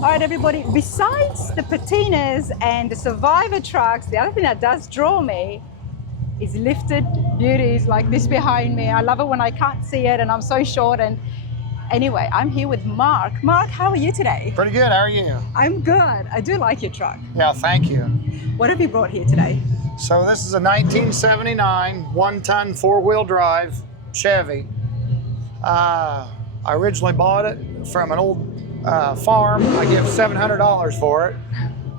All right, everybody, besides the patinas and the Survivor trucks, the other thing that does draw me is lifted beauties like this behind me. I love it when I can't see it and I'm so short. And anyway, I'm here with Mark. Mark, how are you today? Pretty good, how are you? I'm good. I do like your truck. Yeah, thank you. What have you brought here today? So this is a 1979 one-ton four-wheel drive Chevy. I originally bought it from an old farm. I gave $700 for it.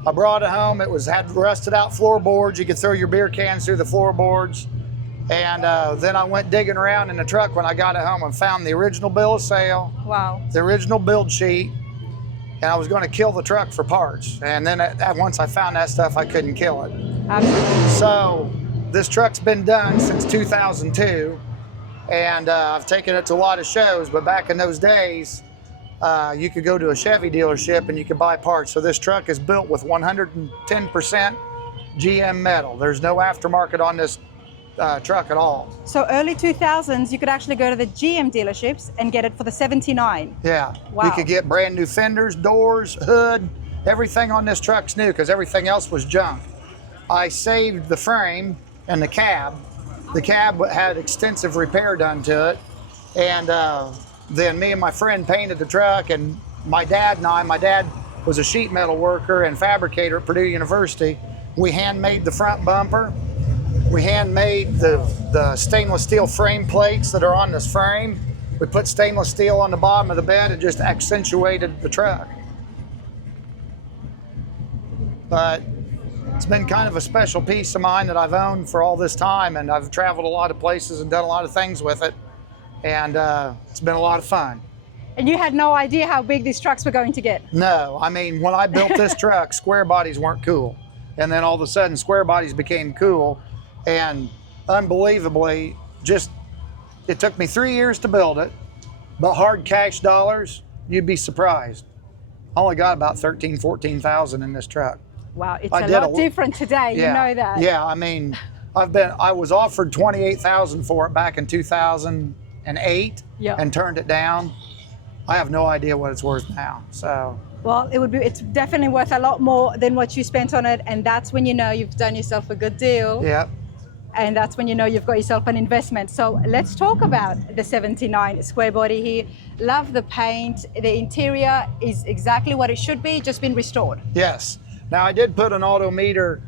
I brought it home. Had rusted out floorboards. You could throw your beer cans through the floorboards. And then I went digging around in the truck when I got it home and found the original bill of sale. Wow. The original build sheet. And I was going to kill the truck for parts. And then once I found that stuff, I couldn't kill it. Absolutely. So this truck's been done since 2002. And I've taken it to a lot of shows, but back in those days, you could go to a Chevy dealership and you could buy parts. So this truck is built with 110% GM metal. There's no aftermarket on this truck at all. So early 2000s, you could actually go to the GM dealerships and get it for the 79. Yeah. Wow. You could get brand new fenders, doors, hood, everything on this truck's new because everything else was junk. I saved the frame and the cab. The cab had extensive repair done to it. And then me and my friend painted the truck, and my dad was a sheet metal worker and fabricator at Purdue University. We handmade the front bumper. We handmade the stainless steel frame plates that are on this frame. We put stainless steel on the bottom of the bed and just accentuated the truck. But it's been kind of a special piece of mine that I've owned for all this time, and I've traveled a lot of places and done a lot of things with it. And it's been a lot of fun. And you had no idea how big these trucks were going to get? No, I mean, when I built this truck, square bodies weren't cool. And then all of a sudden, square bodies became cool. And unbelievably, it took me 3 years to build it, but hard cash dollars, you'd be surprised. I only got about 13, 14,000 in this truck. Wow, it's a lot different today, yeah, you know that. Yeah, I mean, I was offered 28,000 for it back in 2008 and turned it down. I have no idea what it's worth now, so. Well, it's definitely worth a lot more than what you spent on it, and that's when you know you've done yourself a good deal. Yeah. And that's when you know you've got yourself an investment. So let's talk about the 79 square body here. Love the paint. The interior is exactly what it should be, just been restored. Yes. Now I did put an odometer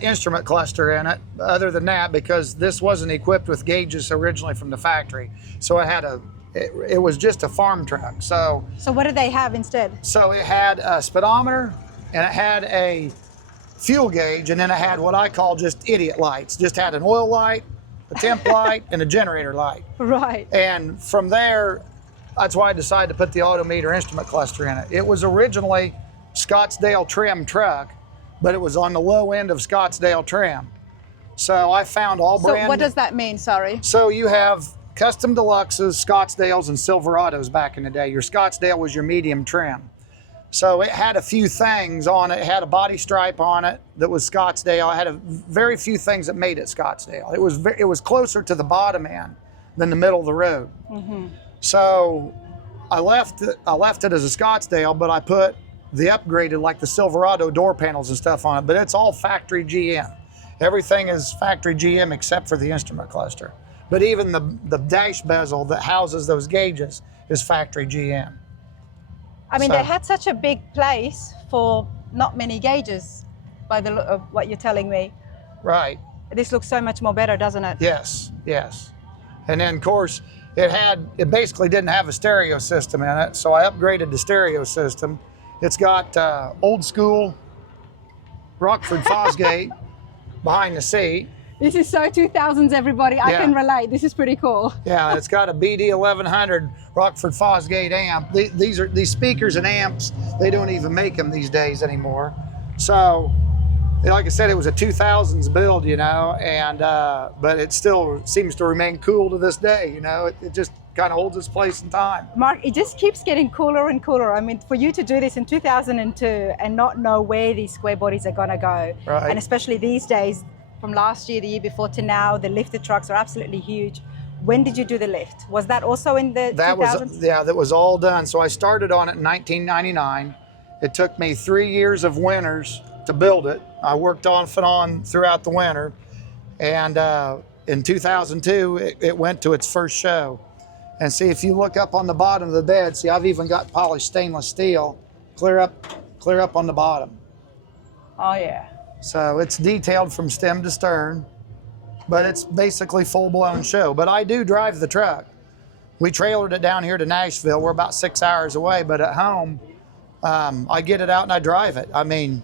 instrument cluster in it, other than that, because this wasn't equipped with gauges originally from the factory. So it was just a farm truck. So what did they have instead? So it had a speedometer and it had a fuel gauge, and then it had what I call just idiot lights. Just had an oil light, a temp light, and a generator light. Right. And from there, that's why I decided to put the odometer instrument cluster in it. It was originally Scottsdale trim truck, but it was on the low end of Scottsdale trim. So I found all brand. So what does that mean, sorry? So you have custom deluxes, Scottsdales, and Silverados back in the day. Your Scottsdale was your medium trim. So it had a few things on it. It had a body stripe on it that was Scottsdale. It had very few things that made it Scottsdale. It was closer to the bottom end than the middle of the road. Mm-hmm. So I left it as a Scottsdale, but I put the upgraded, like the Silverado door panels and stuff on it, but it's all factory GM. Everything is factory GM except for the instrument cluster. But even the dash bezel that houses those gauges is factory GM. I mean, they had such a big place for not many gauges by the look of what you're telling me. Right. This looks so much more better, doesn't it? Yes, yes. And then, of course, it basically didn't have a stereo system in it, so I upgraded the stereo system. It's got old school Rockford Fosgate behind the seat. This is so 2000s, everybody. I can relate. This is pretty cool. Yeah, it's got a BD 1100 Rockford Fosgate amp. These speakers and amps, they don't even make them these days anymore. So, like I said, it was a 2000s build, you know, and but it still seems to remain cool to this day, you know. It just kind of holds its place in time. Mark, it just keeps getting cooler and cooler. I mean, for you to do this in 2002 and not know where these square bodies are gonna go, right. And especially these days, from last year, the year before to now, the lifted trucks are absolutely huge. When did you do the lift? Was that also in the 2000s? That was all done. So I started on it in 1999, It took me 3 years of winters to build it. I worked off and on throughout the winter. And in 2002, it went to its first show. And see, if you look up on the bottom of the bed, see, I've even got polished stainless steel clear up on the bottom. Oh yeah. So it's detailed from stem to stern, but it's basically full-blown show. But I do drive the truck. We trailered it down here to Nashville. We're about 6 hours away, but at home, I get it out and I drive it. I mean,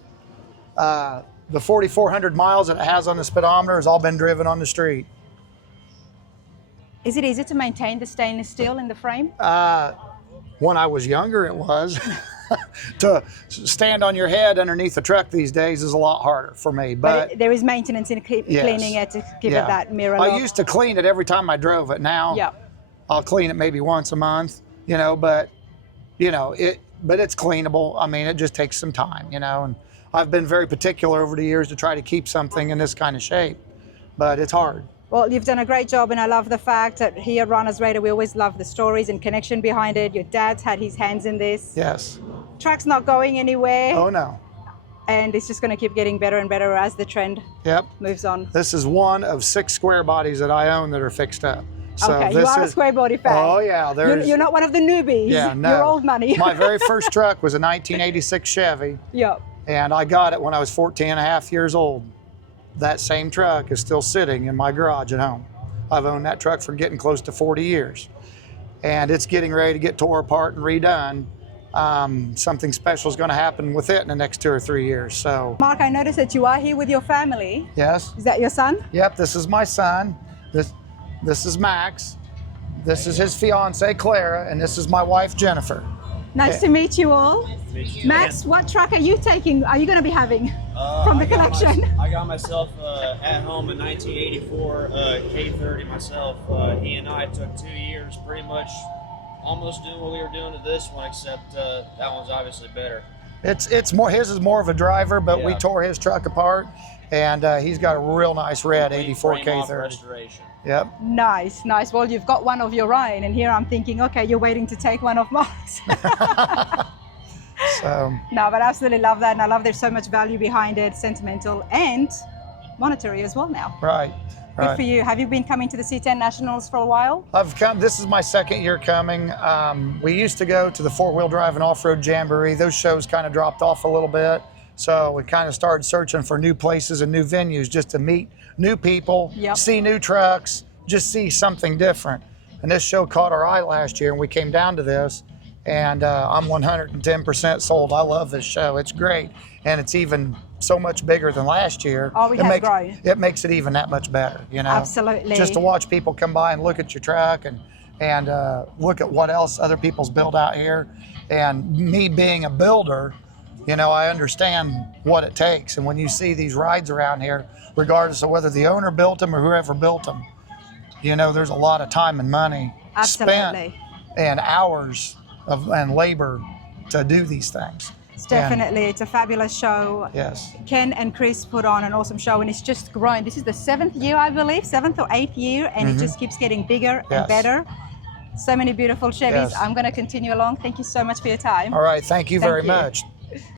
the 4,400 miles that it has on the speedometer has all been driven on the street. Is it easy to maintain the stainless steel in the frame? When I was younger, it was. To stand on your head underneath the truck these days is a lot harder for me. But there is maintenance in cleaning it to give it that mirror look. I used to clean it every time I drove it. Now I'll clean it maybe once a month, but it's cleanable. I mean, it just takes some time, and I've been very particular over the years to try to keep something in this kind of shape, but it's hard. Well, you've done a great job, and I love the fact that here at Runners Radar, we always love the stories and connection behind it. Your dad's had his hands in this. Yes. Truck's not going anywhere. Oh, no. And it's just going to keep getting better and better as the trend moves on. This is one of 6 square bodies that I own that are fixed up. So okay, you are a Squarebody fan. Oh, yeah. You're not one of the newbies. Yeah, no. You're old money. My very first truck was a 1986 Chevy. Yep. And I got it when I was 14 and a half years old. That same truck is still sitting in my garage at home. I've owned that truck for getting close to 40 years. And it's getting ready to get tore apart and redone. Something special is going to happen with it in the next 2 or 3 years. So, Mark, I noticed that you are here with your family. Yes. Is that your son? Yep, this is my son. This is Max. This is his fiance, Clara, and this is my wife, Jennifer. Nice to meet you all. Nice to meet you. Max, what truck are you taking? Are you going to be having from the collection? I got myself at home a 1984 K30 myself. He and I took 2 years pretty much almost doing what we were doing to this one, except that one's obviously better. It's more, his is more of a driver, but we tore his truck apart, and he's got a real nice red 84 K30. Restoration. Yep. Nice, nice. Well, you've got one of your own, and here I'm thinking, okay, you're waiting to take one of Mark's. So. No, but I absolutely love that, and I love there's so much value behind it, sentimental and monetary as well now. Right. Good for you. Have you been coming to the C10 Nationals for a while? I've come. This is my second year coming. We used to go to the four-wheel drive and off-road jamboree. Those shows kind of dropped off a little bit, so we kind of started searching for new places and new venues just to meet new people, see new trucks, just see something different. And this show caught our eye last year, and we came down to this, and I'm 110% sold. I love this show. It's great, and it's even so much bigger than last year. Oh, it has grown. It makes it even that much better, Absolutely. Just to watch people come by and look at your truck and look at what else other people's built out here. And me being a builder, I understand what it takes. And when you see these rides around here, regardless of whether the owner built them or whoever built them, there's a lot of time and money spent and hours and labor to do these things. It's a fabulous show. Yes. Ken and Chris put on an awesome show, and it's just grown. This is the 7th year, I believe, 7th or 8th year, and it just keeps getting bigger and better. So many beautiful Chevys. I'm going to continue along. Thank you so much for your time. All right. Thank you very much.